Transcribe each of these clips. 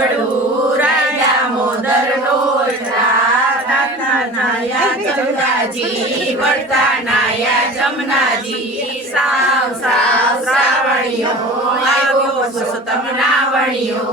લીમડું રાજા મોદર ડોલરા ગાતા નાયા ગંગાજી વળતા નાયા જમનાજી સાવ સાવ શ્રાવણીઓ આવ્યો પુરુષોત્તમ નાવણીઓ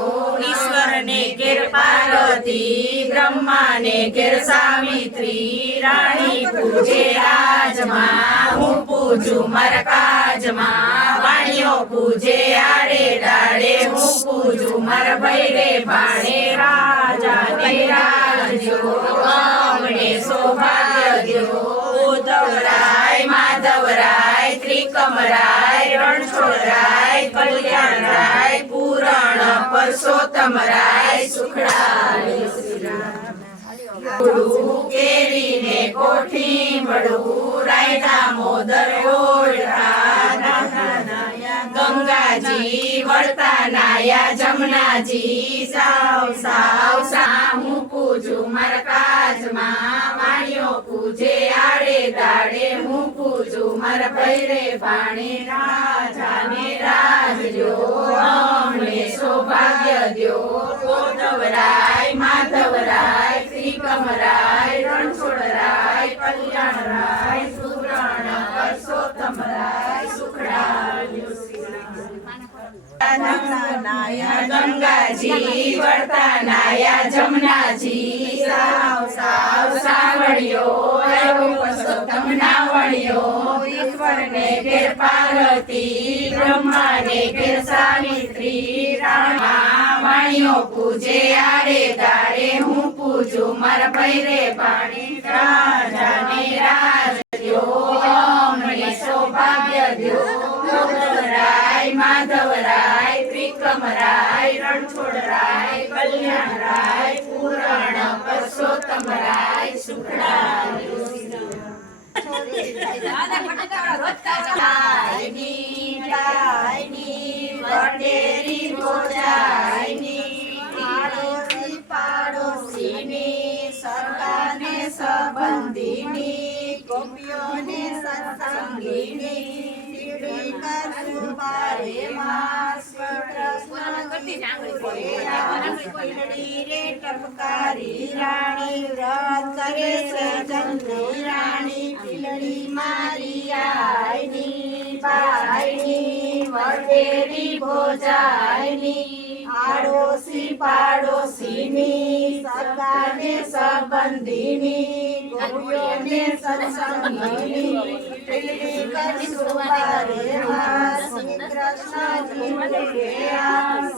ઈશ્વરને ઘેર પાર્વતી બ્રહ્માને ઘેર સાવિત્રી રાણી પૂજે રાજમાં હું પૂજું મારા કાજમાં વાણીઓ પૂજે આડે ડાળે હું પૂજું મારા ભૈરે ભાણે રાજાને રાજ્યો અમને સૌભાગ્ય દ્યો ઉદ્ધવરાય માધવરાય ત્રિકમરાય રણછોડરાય કલ્યાણરાય પૂરણ પરસોત્તમરાય સુખડાય કેરીને કોઠી મળું રાયના મોદર ઓળા ગંગાજી વળતા નાયા જમનાજી સાવ સાવ સામું પૂજું મારા કાજમાં વાણીઓ પૂજે આડે દાડે હું પૂજું મારા ભૈરે ભાણે રાજાને રાજ્યો અમને સૌભાગ્ય દ્યો ઉદ્ધવરાય માધવરાય ત્રિકમરાય રણછોડરાય કલ્યાણરાય સુરણ પરસોત્તમરાય સુખડાય ગંગાજી વળતા નાયા જમનાજી સાવ સાવ સાવળિયો પુરુષોત્તમ નાવળિયો ઈશ્વરને ઘેર પાર્વતી બ્રહ્માને ઘેર સાવિત્રી રામા વાણીઓ પૂજે આડે દાડે હું પૂજું મારા ભૈરે ભાણી રાજાને રાજ્યો અમને સૌભાગ્ય દ્યો ઉદ્ધવરાય માધવરાય ત્રિકમરાય રણછોડરાય કલ્યાણરાય પૂરણ પરસોત્તમરાય સુખડાય વટેરી ભોજાયની પાડોશી પાડોશીની સરકારને સંબંધીની ગોપીઓને સત્સંગીની ટપકારી રાણી વ્રત કરે છે જંગલી રાણી પીલડી મારી આઈની બાઈની વટેરી ભોજાયની આડોશી પાડોશીની સરકારને સંબંધીની ગોપીઓને સત્સંગીની પીલડી કરી સુવારે શ્રી કૃષ્ણજી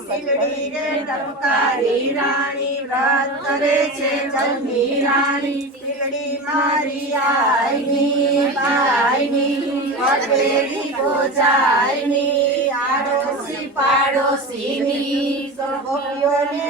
પીલડી રે ટપકારી રાણી વ્રત કરે છે જંગલી રાણી પીલડી મારી આઈની બાઈની વટેરી ભોજાયની આડોશી પાડોશીની ગોપીઓને